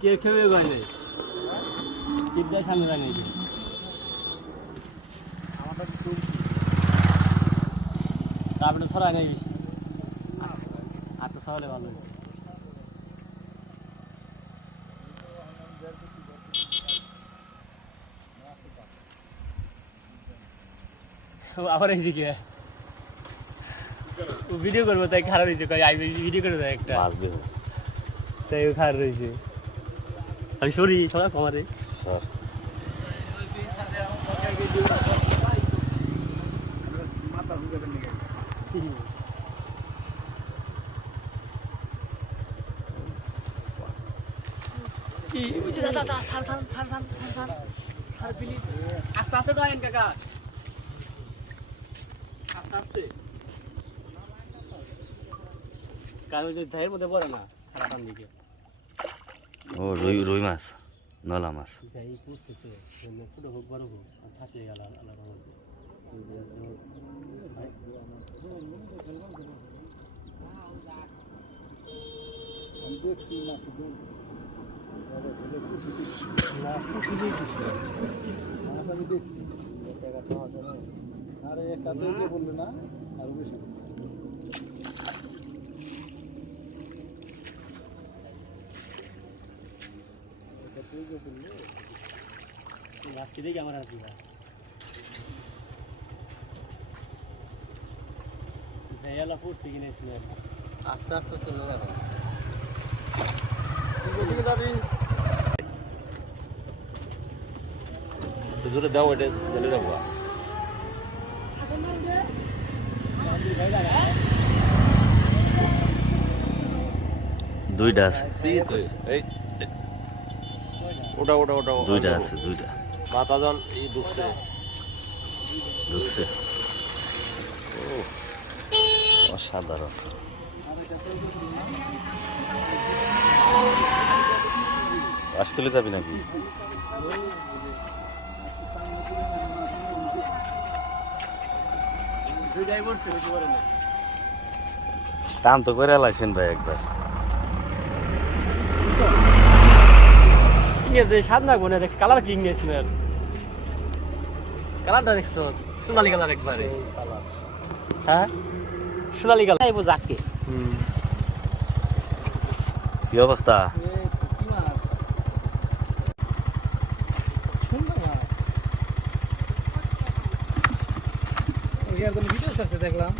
কে খেয়ে গয় নাই টিপটা সামনে রাখে তারপরে ছড়ায় নাই বেশি আর তো ছড়ালে ভালো আবার এই দিকে ভিডিও করবো তাই খারাপ হয়েছে ভিডিও করে দেয় একটা তাই খারাপ রয়েছে আমি সরি সবাই কমারে স্যার আস্তে আস্তে ডাইন কাকা আস্তে আস্তে কারণ যে ঝাইয়ের মধ্যে পড়ে না খারাপ দিকে ও রুই মাছ নলা মাছ যাই করছে তো ছোট হোক বড় হোক থাকলে আলাদা আলাদা আমি দেখছি মাছ আমি দেখছি আরে একটা দৌড়ে বললো না আর বেশি রাত্রি দেখি আমার আর দিবা যাইয়ালা পড়ছে কিনেছিলেন আস্তে আস্তে চলে যাবে জোরে দাও এটা চলে যাবো দুইটা আছে ওটা ওটা ওটা দুইটা আছে দুইটা মাথা জল এই ঢুকছে ঢুকছে অসাধারণ আজ তুলে যাবি নাকি টান তো করে লাইছেন ভাই একবার সাদনা গুনে দেখ কালার কি নিয়েছিলেন কালারটা দেখছো সোনালী কালার একবারে হ্যাঁ সোনালী কালার এই যাকে কি অবস্থা ভিডিও দেখলাম